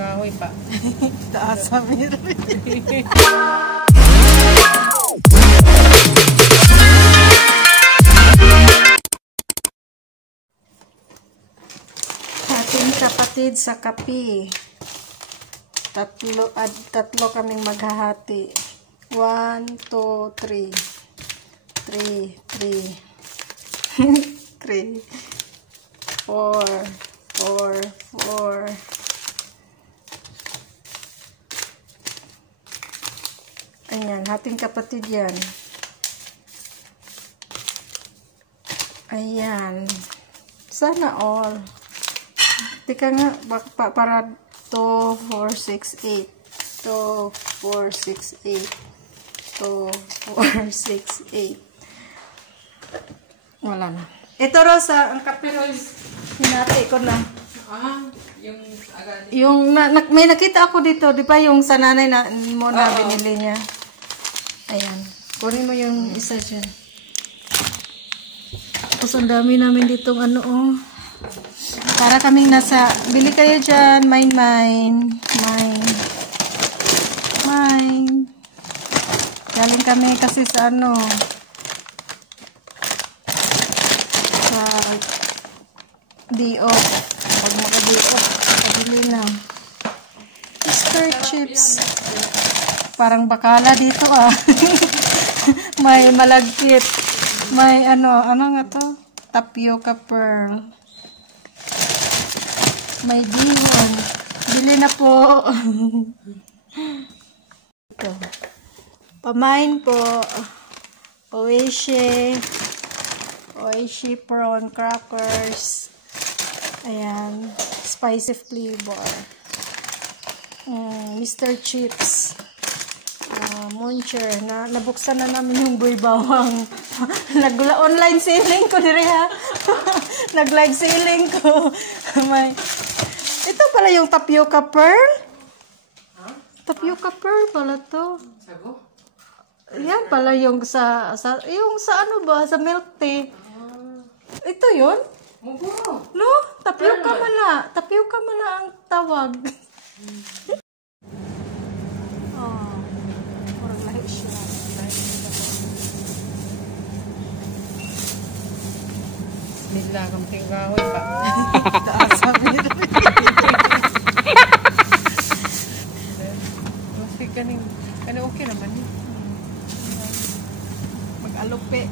kahoy pa. Taas sa mirror. Ating kapatid sa kape. Tatlo kaming maghahati. 1, 2, 3. 3, 4. Ayan, hating kapatid yan. Ayan. Sana all. Tika nga, para 2, 4, 6, 8. 2, 4, 6, 8. 2, 4, 6, 8. Wala na. Ito, Rosa, ang kape, Rosa. Hinati ko na. Yung agad. Yung, may nakita ako dito, di ba yung sa nanay mo na binili niya? Ayan. Kunin mo yung isa dyan. Tapos ang dami namin ditong ano, oh. Para kaming nasa, bili kayo dyan, mine. Galing kami kasi sa ano, sa D.O. Pag maka-D.O. pabili na. Mr. Chips. Parang bakala dito ah. May malagkit. May ano nga to? Tapioca pearl. May dihon. Bili na po. Ito. Pamain po. Oishi prawn crackers. Ayan. Spicy flavor. Mr. Chips. Muncher. Nabuksan na namin yung buhay bawang. Online selling ko dire ha. Nag-live selling ko. Ito pala yung tapioca pearl. Tapioca pearl pala to. Sago? Yan pala yung sa ano ba? Sa milk tea. Ito yun? Muguro. No? Tapioca man na. Tapioca man na ang tawag. Parang lahi siya. Bigla kang kahoy pa. Taas sa mirror. Kasi kaning okay naman. Mag-alupe.